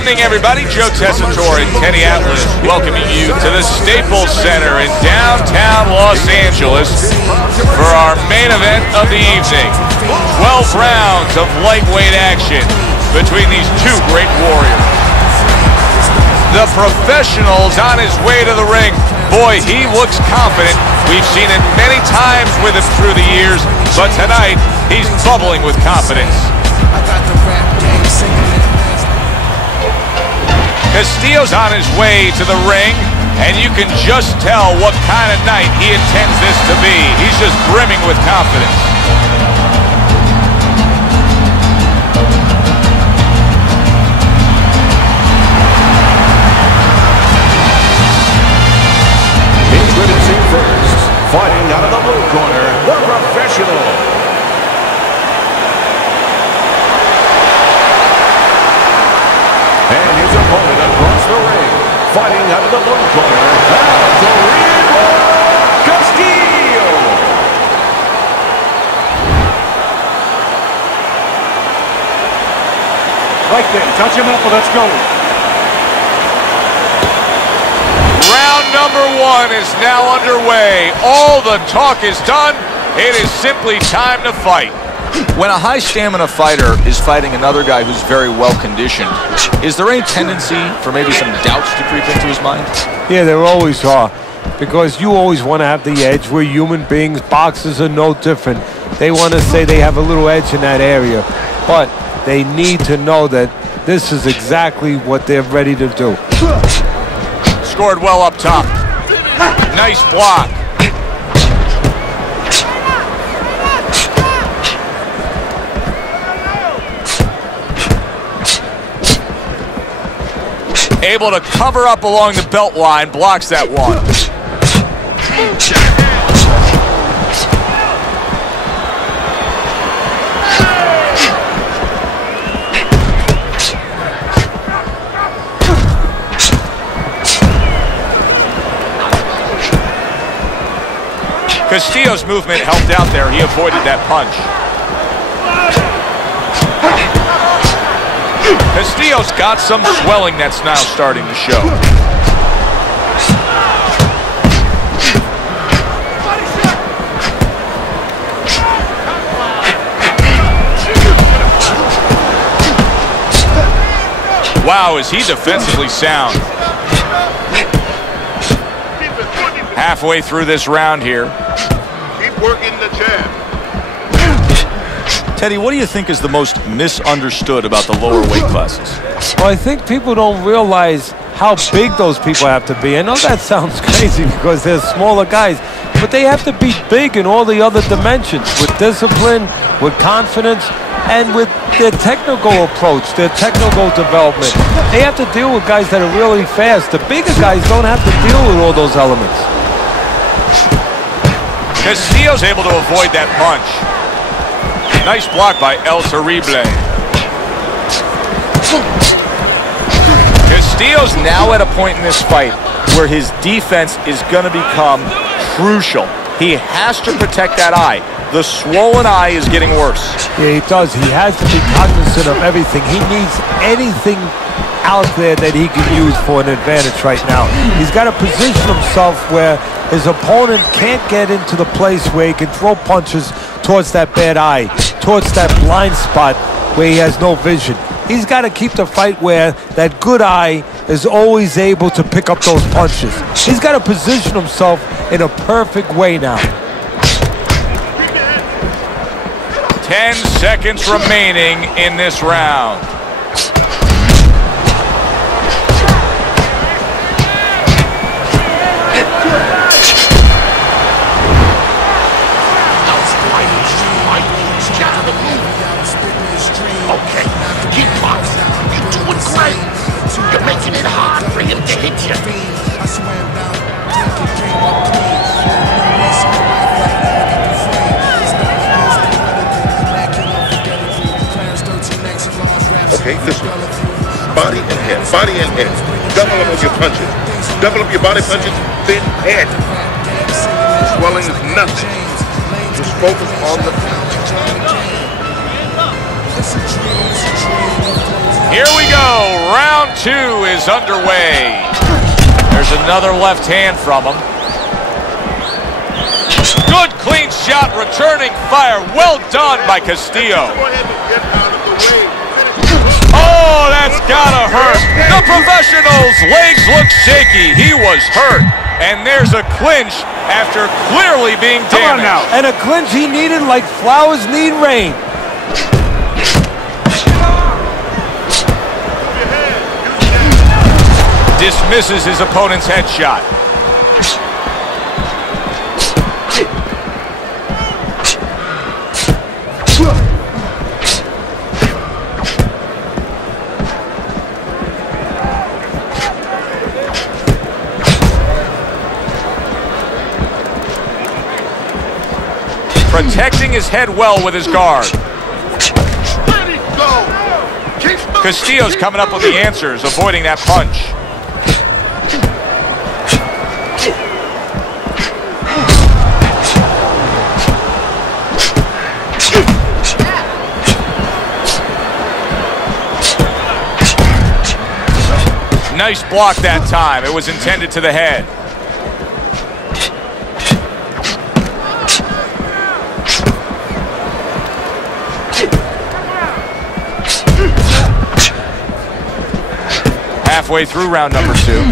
evening, everybody. Joe Tessitore and Teddy Atlas welcoming you to the Staples Center in downtown Los Angeles for our main event of the evening. 12 rounds of lightweight action between these two great warriors. The professional's on his way to the ring. Boy, he looks confident. We've seen it many times with him through the years, but tonight he's bubbling with confidence. Castillo's on his way to the ring, and you can just tell what kind of night he intends this to be. He's just brimming with confidence. Introducing first, fighting out of the blue corner, the professional. And his opponent across the ring, fighting out of the blue corner, Adrien Castillo. Right there, touch him up and let's go. Round number one is now underway. All the talk is done. It is simply time to fight. When a high-stamina fighter is fighting another guy who's very well-conditioned, is there any tendency for maybe some doubts to creep into his mind? Yeah, there always are, because you always want to have the edge. We're human beings. Boxers are no different. They want to say they have a little edge in that area, but they need to know that this is exactly what they're ready to do. Scored well up top. Nice block. Able to cover up along the belt line, blocks that one. Castillo's movement helped out there. He avoided that punch. Castillo's got some swelling that's now starting to show. Wow, is he defensively sound. Halfway through this round here. Keep working the jab. Teddy, what do you think is the most misunderstood about the lower weight classes? Well, I think people don't realize how big those people have to be. I know that sounds crazy because they're smaller guys, but they have to be big in all the other dimensions, with discipline, with confidence, and with their technical approach, their technical development. They have to deal with guys that are really fast. The bigger guys don't have to deal with all those elements. Castillo's able to avoid that punch. Nice block by El Terrible. Castillo's now at a point in this fight where his defense is going to become crucial. He has to protect that eye. The swollen eye is getting worse. Yeah, he does. He has to be cognizant of everything. He needs anything out there that he can use for an advantage right now. He's got to position himself where his opponent can't get into the place where he can throw punches towards that bad eye, towards that blind spot where he has no vision. He's got to keep the fight where that good eye is always able to pick up those punches. He's got to position himself in a perfect way now. 10 seconds remaining in this round. Okay, keep boxing. You're doing great. You're making it hard for him to hit you. Okay, listen. Body and head, body and head. Double up on your punches. Double up your body punches, then head. Swelling is nothing. Just focus on the punch. Here we go, round Round 2 is underway. There's another left hand from him. Good clean shot, returning fire. Well done by Castillo. Oh, that's gotta hurt. The professional's legs look shaky. He was hurt. And there's a clinch after clearly being damaged. Come on now. And a clinch he needed like flowers need rain. Dismisses his opponent's headshot. Protecting his head well with his guard. Castillo's coming up with the answers, avoiding that punch. Nice block that time. It was intended to the head. Halfway through round number 2.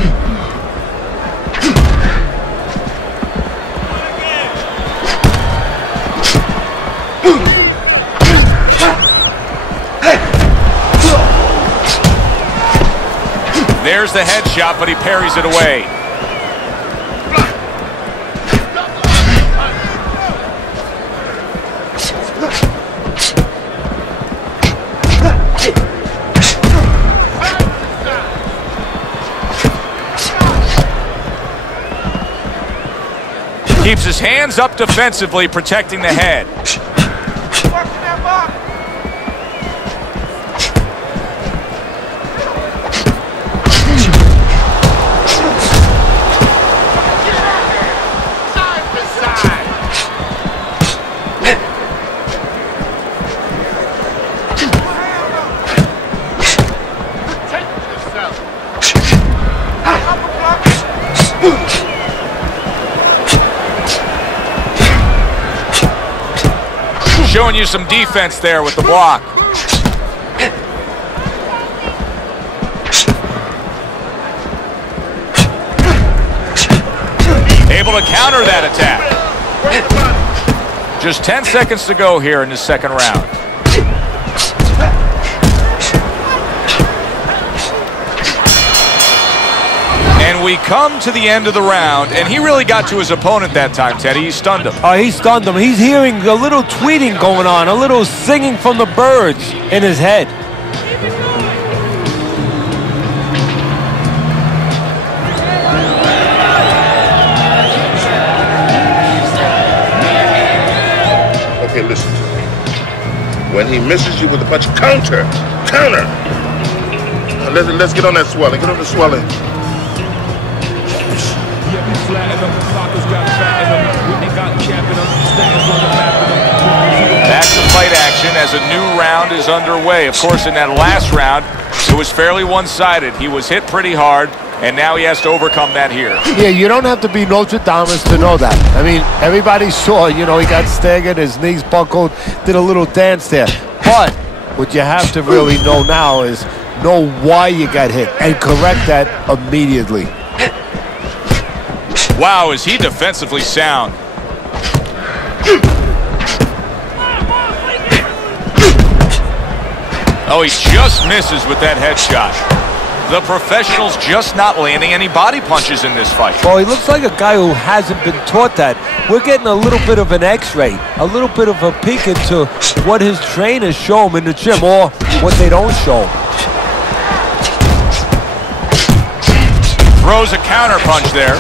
There's the headshot, but he parries it away. Keeps his hands up defensively, protecting the head. Showing you some defense there with the block. Able to counter that attack. Just 10 seconds to go here in the second round. And we come to the end of the round, and he really got to his opponent that time, Teddy. He stunned him. He stunned him. He's hearing a little tweeting going on, a little singing from the birds in his head. Okay, listen. When he misses you with a punch, counter. Let's get on that swelling. Get on the swelling. Back to fight action as a new round is underway. Of course, in that last round, it was fairly one-sided. He was hit pretty hard, and now he has to overcome that here. Yeah, you don't have to be Notre Dame to know that. I mean, everybody saw, you know, he got staggered, his knees buckled, did a little dance there. But what you have to really know now is know why you got hit and correct that immediately. Wow, is he defensively sound. Oh, he just misses with that headshot. The professional's just not landing any body punches in this fight. Well, he looks like a guy who hasn't been taught that. We're getting a little bit of an x-ray, a little bit of a peek into what his trainers show him in the gym or what they don't show him. Throws a counter punch there.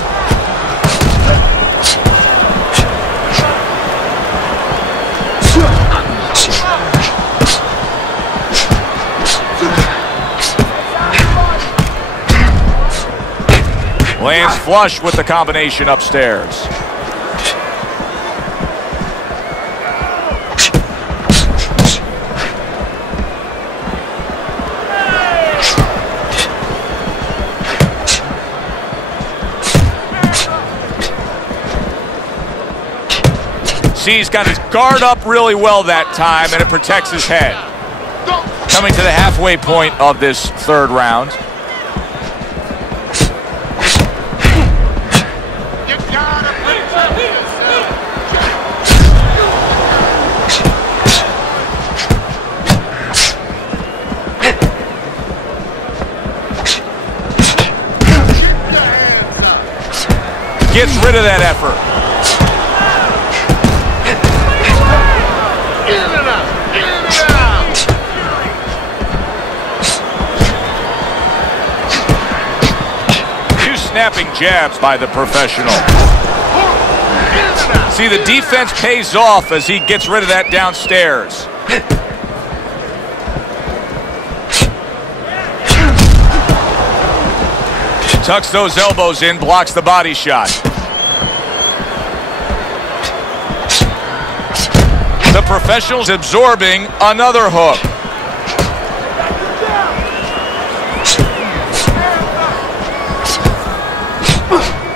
Lands flush with the combination upstairs. See, he's got his guard up really well that time, and it protects his head. Coming to the halfway point of this third round. Gets rid of that effort. Two snapping jabs by the professional. See, the defense pays off as he gets rid of that downstairs. Tucks those elbows in, blocks the body shot. The professional's absorbing another hook.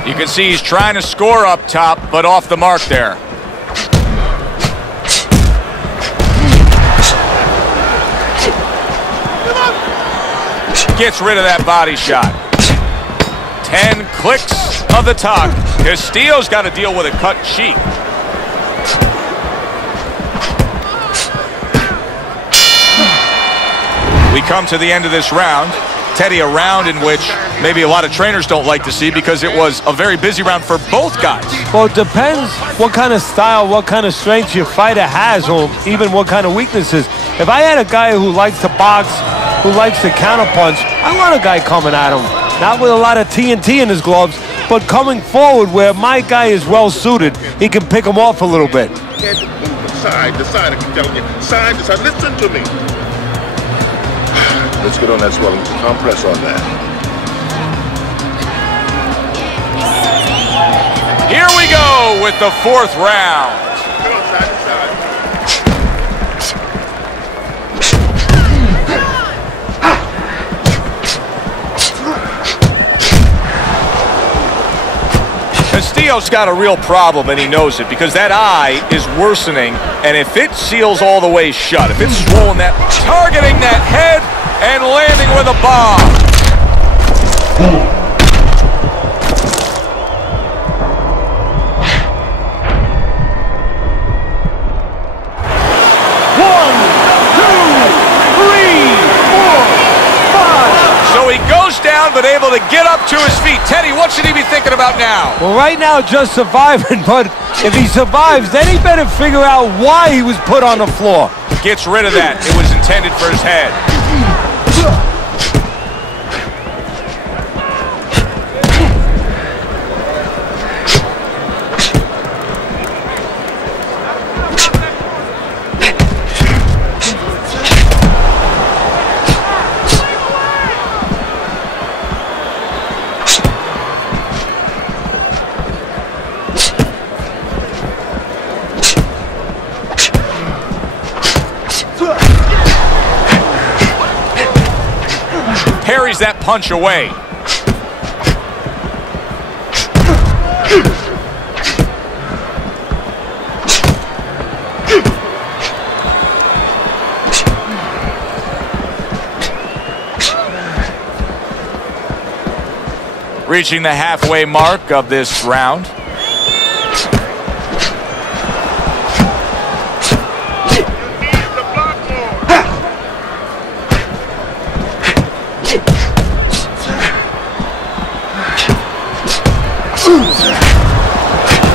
You can see he's trying to score up top, but off the mark there. Gets rid of that body shot. 10 clicks of the tuck. Castillo's got to deal with a cut cheek. We come to the end of this round. Teddy, a round in which maybe a lot of trainers don't like to see because it was a very busy round for both guys. Well, it depends what kind of style, what kind of strength your fighter has, or even what kind of weaknesses. If I had a guy who likes to box, who likes to counterpunch, I want a guy coming at him. Not with a lot of TNT in his gloves, but coming forward where my guy is well suited, he can pick him off a little bit. Can't move from side to side, I keep telling you. Side to side, listen to me. Let's get on that swelling. Compress on that. Here we go with the fourth round. Get on side to side. Castillo's got a real problem, and he knows it, because that eye is worsening, and if it seals all the way shut, if it's swollen, that targeting that head and landing with a bomb. One, two, three, four, five. So he goes down, but able to get up to his feet. Teddy, what should he be thinking about now? Well, right now, just surviving, but if he survives, then he better figure out why he was put on the floor. Gets rid of that. It was intended for his head. Parries that punch away. Reaching the halfway mark of this round.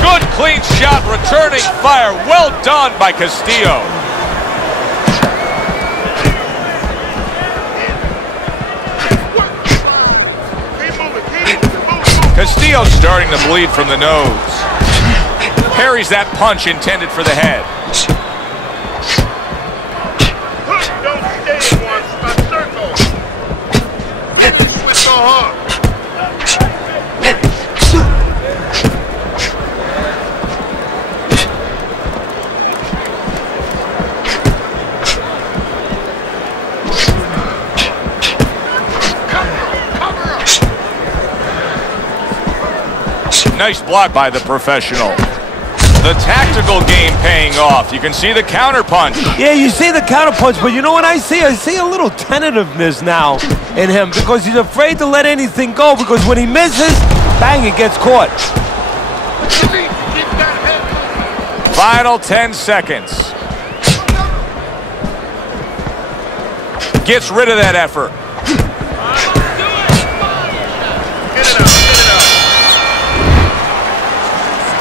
Good clean shot, returning fire. Well done by Castillo. Castillo starting to bleed from the nose. Parries that punch intended for the head. Don't stay in one spot, circle. Switch your heart. Nice block by the professional. The tactical game paying off. You can see the counterpunch. Yeah, you see the counterpunch, but you know what I see? I see a little tentativeness now in him because he's afraid to let anything go because when he misses, bang, it gets caught. Final 10 seconds. Gets rid of that effort. Get it out, get it out.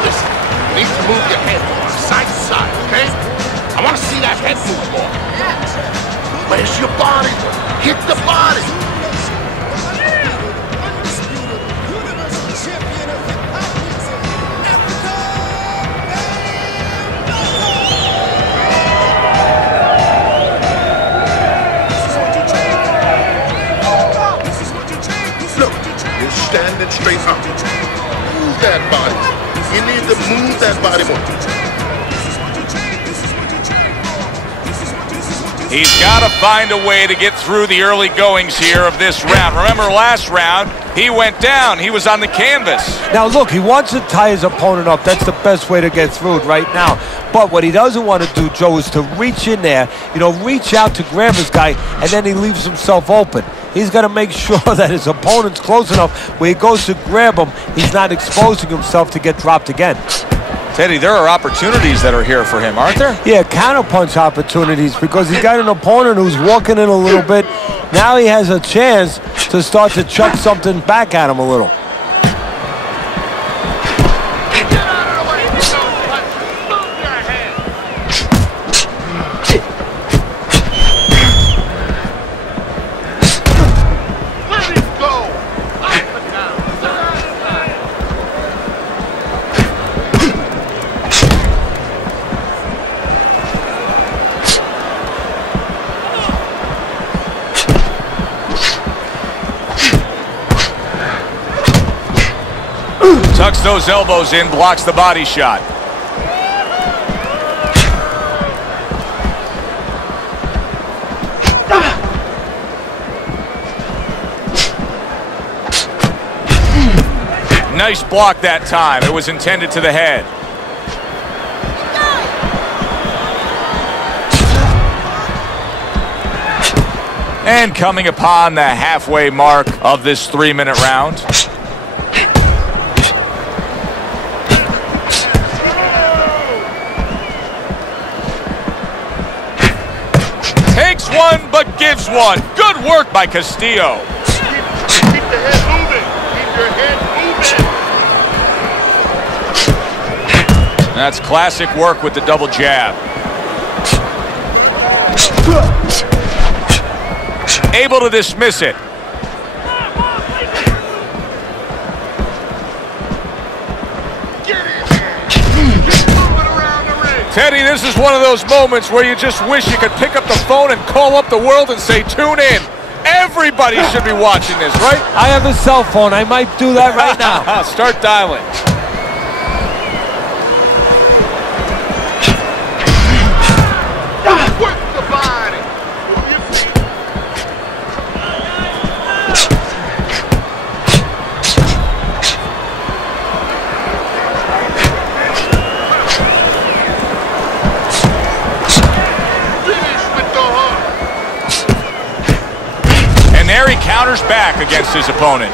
Listen, you need to move your head more, side to side, okay? I want to see that head move more. Where's your body? Hit the body. Standing straight up. Move that body. You need to move that body more. He's got to find a way to get through the early goings here of this round. Remember last round, he went down. He was on the canvas. Now, look, he wants to tie his opponent up. That's the best way to get through it right now. But what he doesn't want to do, Joe, is to reach in there, reach out to grab his guy, and then he leaves himself open. He's got to make sure that his opponent's close enough where he goes to grab him, he's not exposing himself to get dropped again. Teddy, there are opportunities that are here for him, aren't there? Yeah, counterpunch opportunities because he's got an opponent who's walking in a little bit. Now he has a chance to start to chuck something back at him a little. Tucks those elbows in, blocks the body shot. Nice block that time. It was intended to the head. And coming upon the halfway mark of this 3-minute round. Takes one, but gives one. Good work by Castillo. Keep the head moving. Keep your head moving. That's classic work with the double jab. Able to dismiss it. Teddy, this is one of those moments where you just wish you could pick up the phone and call up the world and say, tune in. Everybody should be watching this, right? I have a cell phone. I might do that right now. Start dialing. Work the body. There he counters back against his opponent.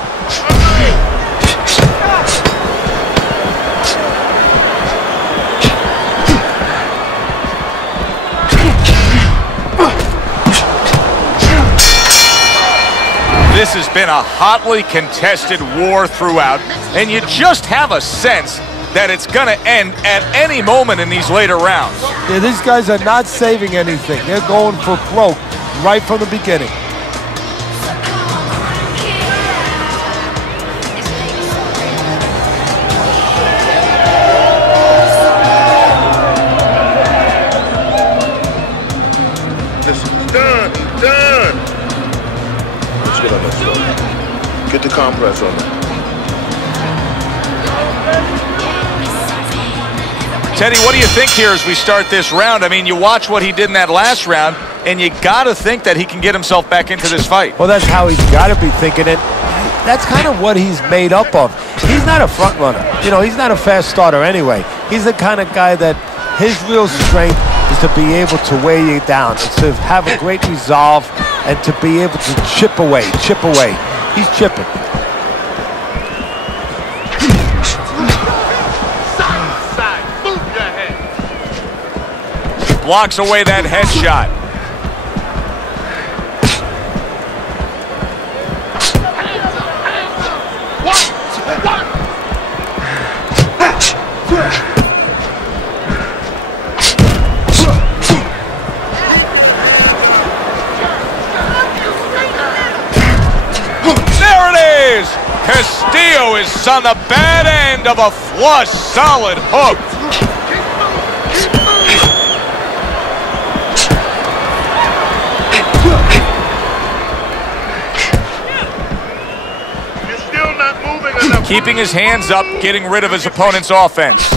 This has been a hotly contested war throughout, and you just have a sense that it's going to end at any moment in these later rounds. Yeah, these guys are not saving anything. They're going for broke right from the beginning. Get the compress on that. Teddy, what do you think here as we start this round? I mean, you watch what he did in that last round, and you got to think that he can get himself back into this fight. Well, that's how he's got to be thinking it. That's kind of what he's made up of. He's not a front runner. He's not a fast starter anyway. He's the kind of guy that his real strength is to be able to wear you down, and to have a great resolve, and to be able to chip away. He's chipping. Blocks away that headshot. There it is! Castillo is on the bad end of a flush, solid hook. Keeping his hands up, getting rid of his opponent's offense.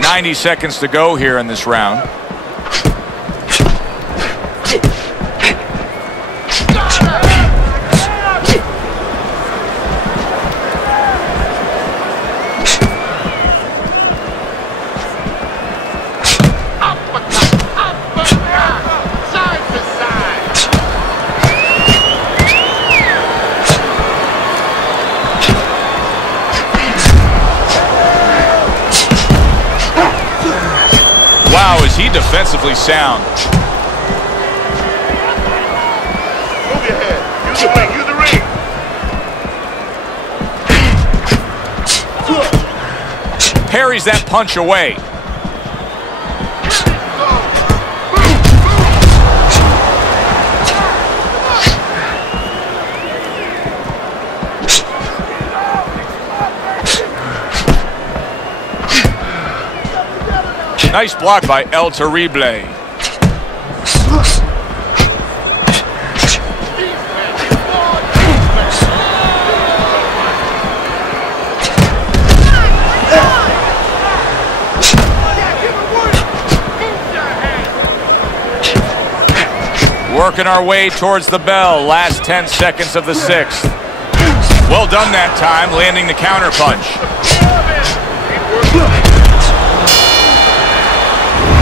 "90 seconds to go here in this round. Wow, is he defensively sound. Move your head. Use the ring. Use the ring. Parries that punch away. Nice block by El Terrible. Working our way towards the bell. Last 10 seconds of the sixth. Well done that time, landing the counter punch.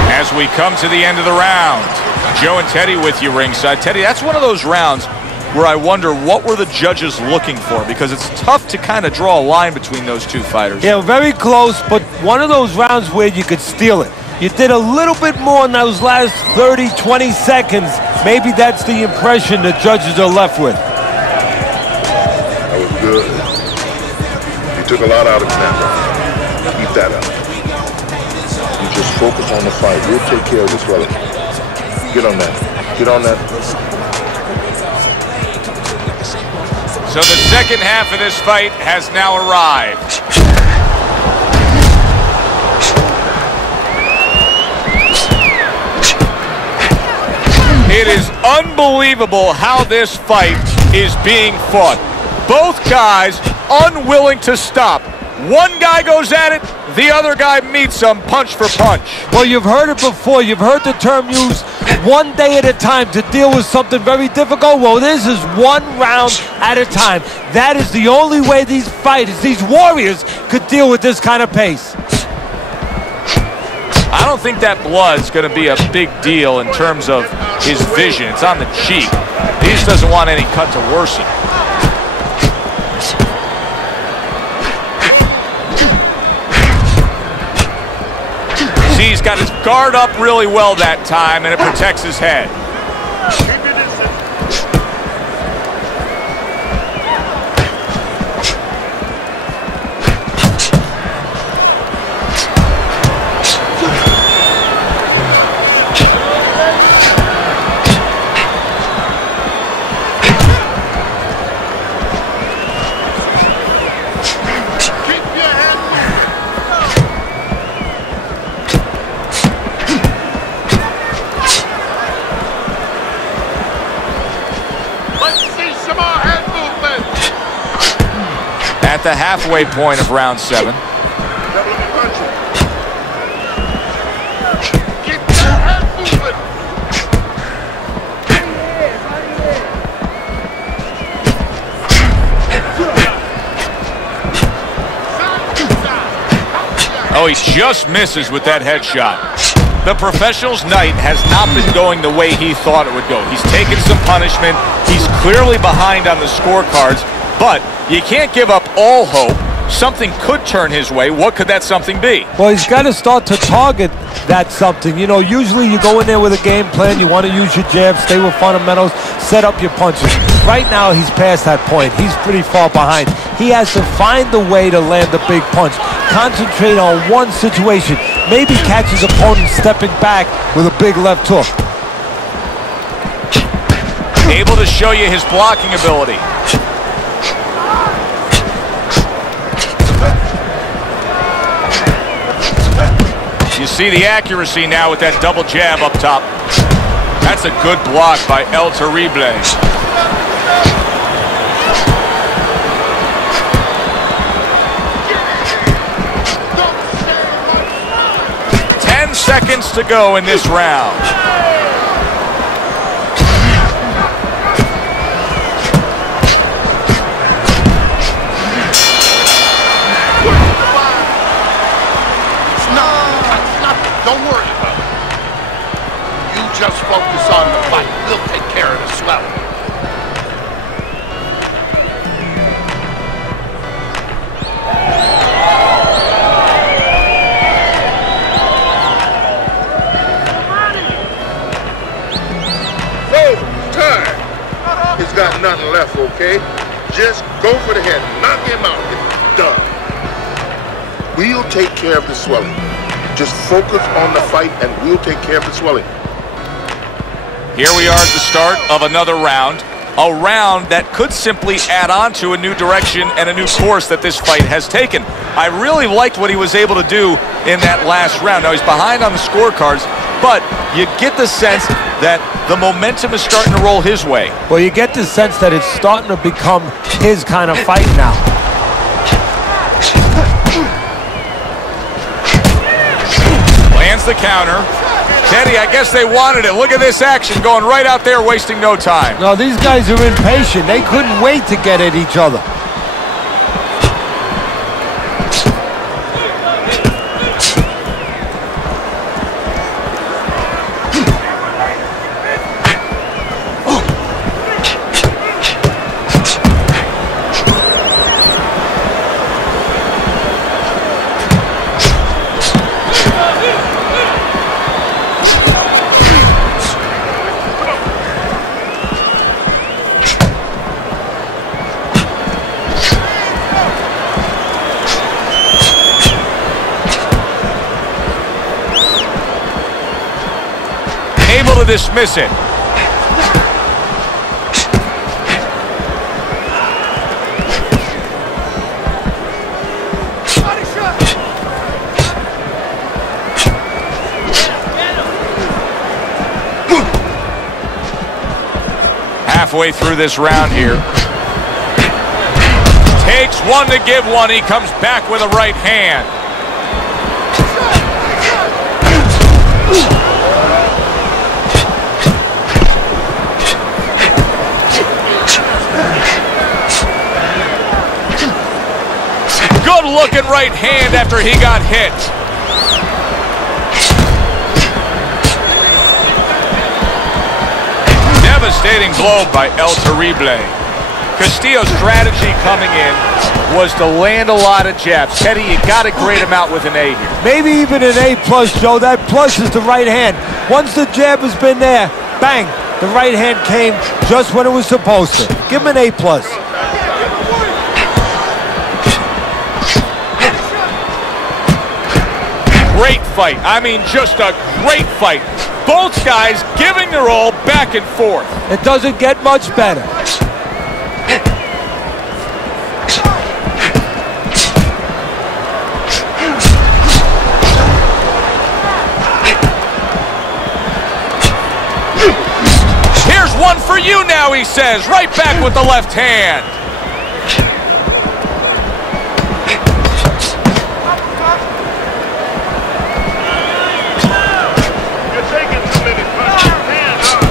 As we come to the end of the round, Joe and Teddy with you ringside. Teddy, that's one of those rounds where I wonder what were the judges looking for, because it's tough to kind of draw a line between those two fighters. Yeah, very close, but one of those rounds where you could steal it. You did a little bit more in those last 30, 20 seconds. Maybe that's the impression the judges are left with. That was good. You took a lot out of him. Keep that up. You just focus on the fight. We'll take care of this fella. Get on that. Get on that. So the second half of this fight has now arrived. It is unbelievable how this fight is being fought. Both guys unwilling to stop. One guy goes at it, the other guy meets him punch for punch. Well, you've heard it before. You've heard the term used, one day at a time to deal with something very difficult. Well, this is one round at a time. That is the only way these fighters, these warriors, could deal with this kind of pace. I don't think that blood's going to be a big deal in terms of his vision. It's on the cheek. He just doesn't want any cut to worsen. See, he's got his guard up really well that time, and it protects his head. At the halfway point of round 7. Oh, he just misses with that headshot. The professional's night has not been going the way he thought it would go. He's taken some punishment. He's clearly behind on the scorecards, but you can't give up all hope. Something could turn his way. What could that something be? Well, he's got to start to target that something. You know, usually you go in there with a game plan. You want to use your jab, stay with fundamentals, set up your punches. Right now, he's past that point. He's pretty far behind. He has to find the way to land the big punch. Concentrate on one situation. Maybe catch his opponent stepping back with a big left hook. Able to show you his blocking ability. You see the accuracy now with that double jab up top. That's a good block by El Terrible. 10 seconds to go in this round. Don't worry about it. You just focus on the fight. We'll take care of the swelling. So, time. He's got nothing left, okay? Just go for the head. Knock him out. It's done. We'll take care of the swelling. Just focus on the fight and we'll take care of the swelling. Here we are at the start of another round. A round that could simply add on to a new direction and a new course that this fight has taken. I really liked what he was able to do in that last round. Now, he's behind on the scorecards, but you get the sense that the momentum is starting to roll his way. Well, you get the sense that it's starting to become his kind of fight now. Lands the counter. Teddy, I guess they wanted it. Look at this action going right out there, wasting no time. No, these guys are impatient. They couldn't wait to get at each other. Able to dismiss it. Halfway through this round here. Takes one to give one. He comes back with a right hand. Good looking right hand after he got hit. Devastating blow by El Terrible. Castillo's strategy coming in was to land a lot of jabs. Teddy, you got to grade him out with an A here. Maybe even an A+, Joe. That plus is the right hand. Once the jab has been there, bang, the right hand came just when it was supposed to. Give him an A+. Great fight. I mean, just a great fight. Both guys giving their all back and forth. It doesn't get much better. Here's one for you now, he says. Right back with the left hand.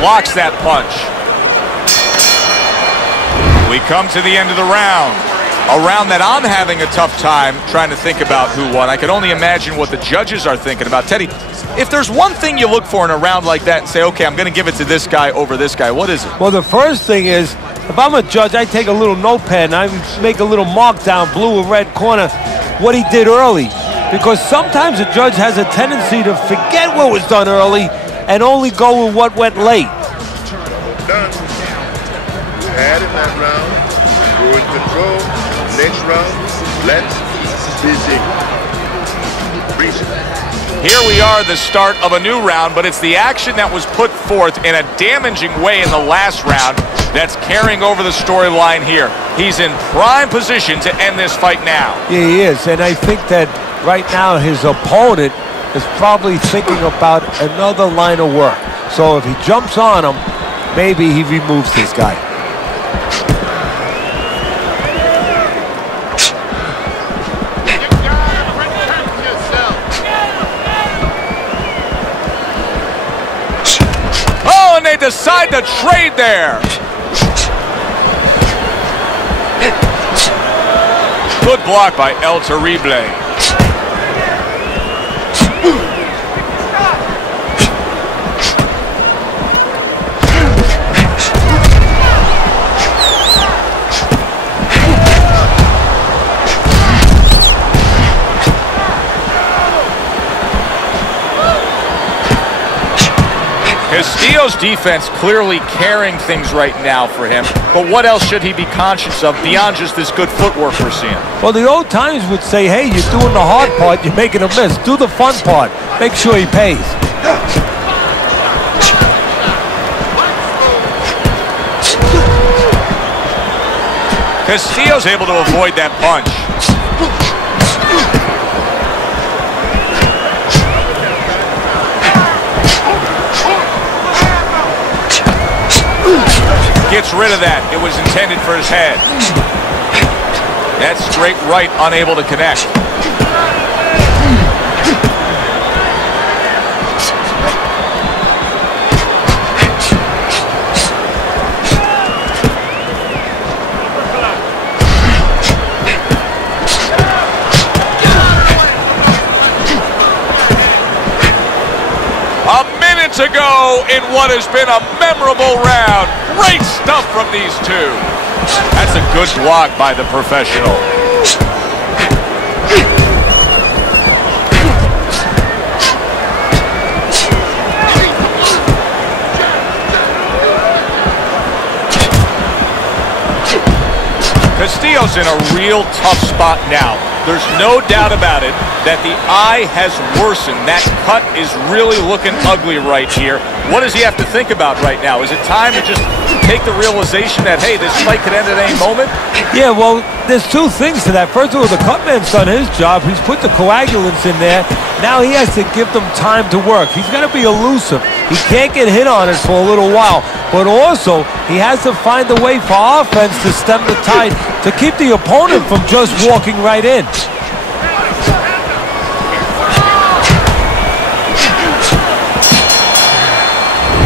Blocks that punch. We come to the end of the round. A round that I'm having a tough time trying to think about who won. I can only imagine what the judges are thinking about. Teddy, if there's one thing you look for in a round like that and say, okay, I'm going to give it to this guy over this guy, what is it? Well, the first thing is, if I'm a judge, I take a little notepad and I make a little mark down blue or red corner what he did early. Because sometimes a judge has a tendency to forget what was done early and only go with what went late. Done. You had in that round. You're in control. Next round, let's keep busy. Here we are, the start of a new round, but it's the action that was put forth in a damaging way in the last round that's carrying over the storyline here. He's in prime position to end this fight now. Yeah, he is, and I think that right now his opponent is probably thinking about another line of work. So if he jumps on him, maybe he removes this guy. Oh, and they decide to trade there. Good block by El Terrible. Castillo's defense clearly carrying things right now for him, but what else should he be conscious of beyond just this good footwork we're seeing? Well, the old times would say, hey, you're doing the hard part, you're making a miss. Do the fun part. Make sure he pays. Castillo's able to avoid that punch. Gets rid of that. It was intended for his head. That straight right, unable to connect. To go in what has been a memorable round. Great stuff from these two. That's a good block by the professional. Castillo's in a real tough spot now. There's no doubt about it that the eye has worsened. That cut is really looking ugly right here. What does he have to think about right now? Is it time to just take the realization that, hey, this fight could end at any moment? Yeah, well, there's two things to that. First of all, the cutman's done his job. He's put the coagulants in there. Now he has to give them time to work. He's got to be elusive. He can't get hit on it for a little while. But also, he has to find a way for offense to stem the tide to keep the opponent from just walking right in.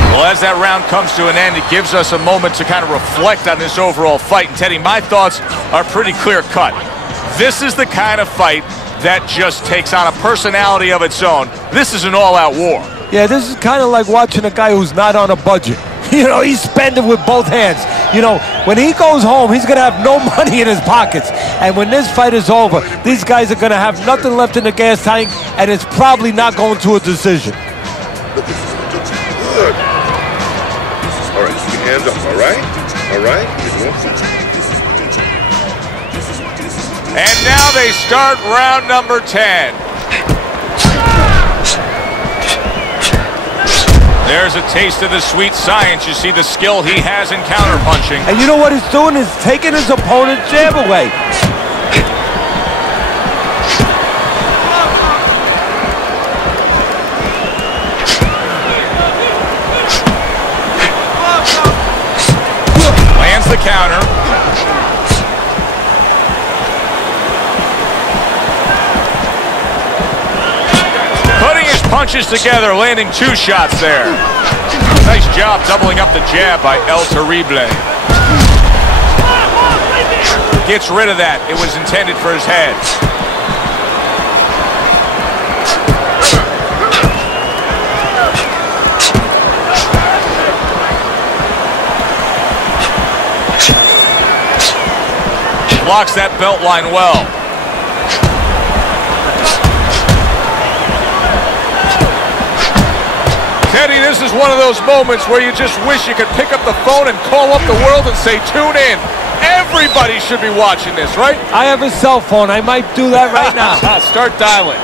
Well, as that round comes to an end, it gives us a moment to kind of reflect on this overall fight. And Teddy, my thoughts are pretty clear-cut. This is the kind of fight that just takes on a personality of its own. This is an all-out war. Yeah, this is kind of like watching a guy who's not on a budget. You know, he's spending with both hands. You know, when he goes home, he's going to have no money in his pockets. And when this fight is over, these guys are going to have nothing left in the gas tank, and it's probably not going to a decision. Good. All right, keep your hands up, all right? All right? And now they start round number 10. There's a taste of the sweet science. You see the skill he has in counterpunching. And you know what he's doing is taking his opponent's jab away. Lands the counter. Punches together, landing 2 shots there. Nice job doubling up the jab by El Terrible. gets rid of that. It was intended for his head. Blocks that belt line well. Teddy, this is one of those moments where you just wish you could pick up the phone and call up the world and say, tune in. Everybody should be watching this, right? I have a cell phone. I might do that right now. Start dialing.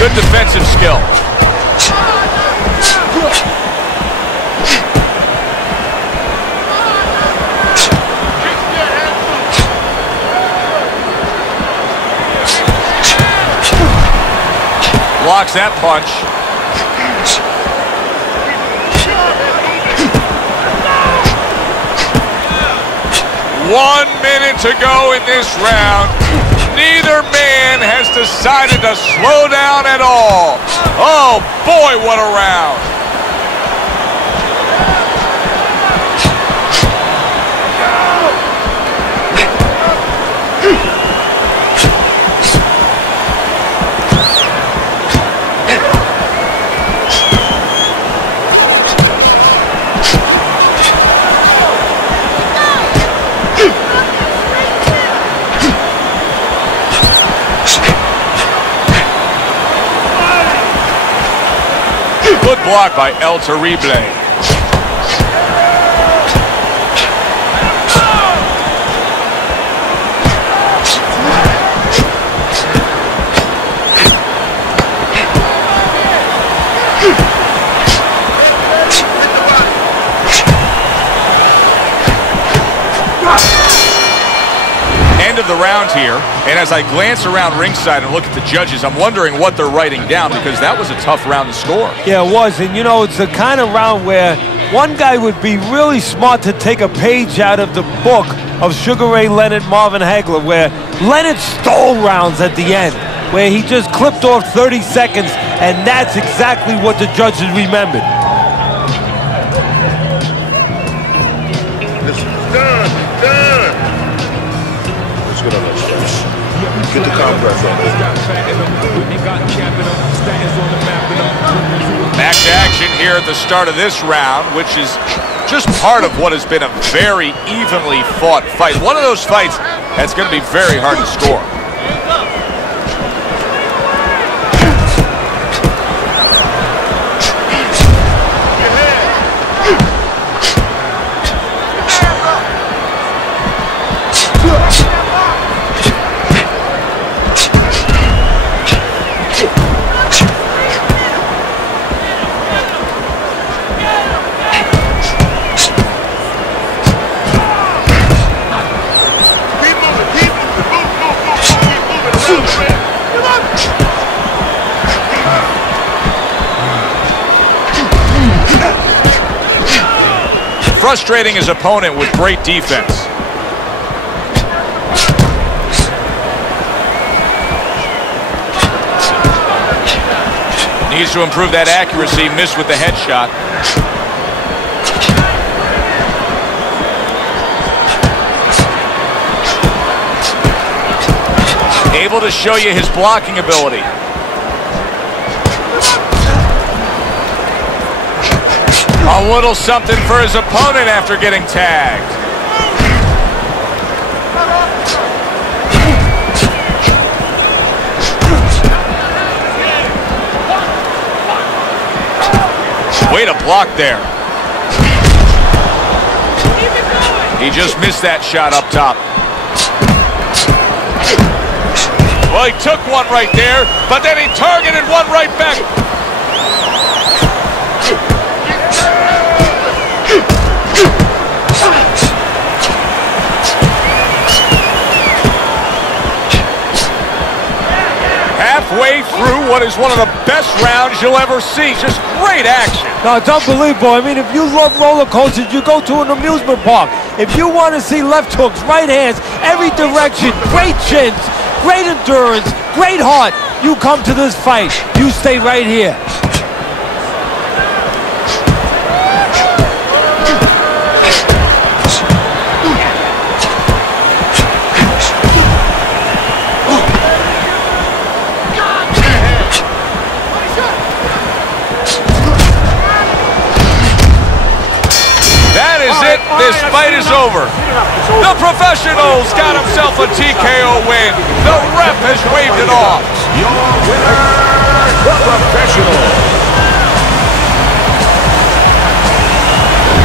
Good defensive skill. Blocks that punch. One minute to go in this round. Neither man has decided to slow down at all. Oh boy, what a round. Good block by El Terrible. End of the round here, and as I glance around ringside and look at the judges, I'm wondering what they're writing down, because that was a tough round to score. Yeah, it was, and you know, it's the kind of round where one guy would be really smart to take a page out of the book of Sugar Ray Leonard, Marvin Hagler, where Leonard stole rounds at the end, where he just clipped off 30 seconds, and that's exactly what the judges remembered. This is done. Good on that stretch. Get the compress on this. Back to action here at the start of this round, which is just part of what has been a very evenly fought fight. One of those fights that's going to be very hard to score. Frustrating his opponent with great defense. Needs to improve that accuracy, missed with the headshot. Able to show you his blocking ability. A little something for his opponent after getting tagged. Way to block there. He just missed that shot up top. Well, he took one right there, but then he targeted one right back. Halfway through what is one of the best rounds you'll ever see. Just great Great action. No, it's unbelievable. I mean, if you love roller coasters, you go to an amusement park. If you want to see left hooks, right hands, every direction, great chins, great endurance, great heart, you come to this fight. You stay right here. That is it. This fight is over. The professional's got himself a TKO win. The ref has waved it off. Your winner, the professional.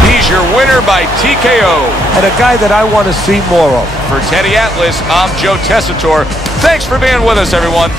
He's your winner by TKO. And a guy that I want to see more of. For Teddy Atlas, I'm Joe Tessitore. Thanks for being with us, everyone.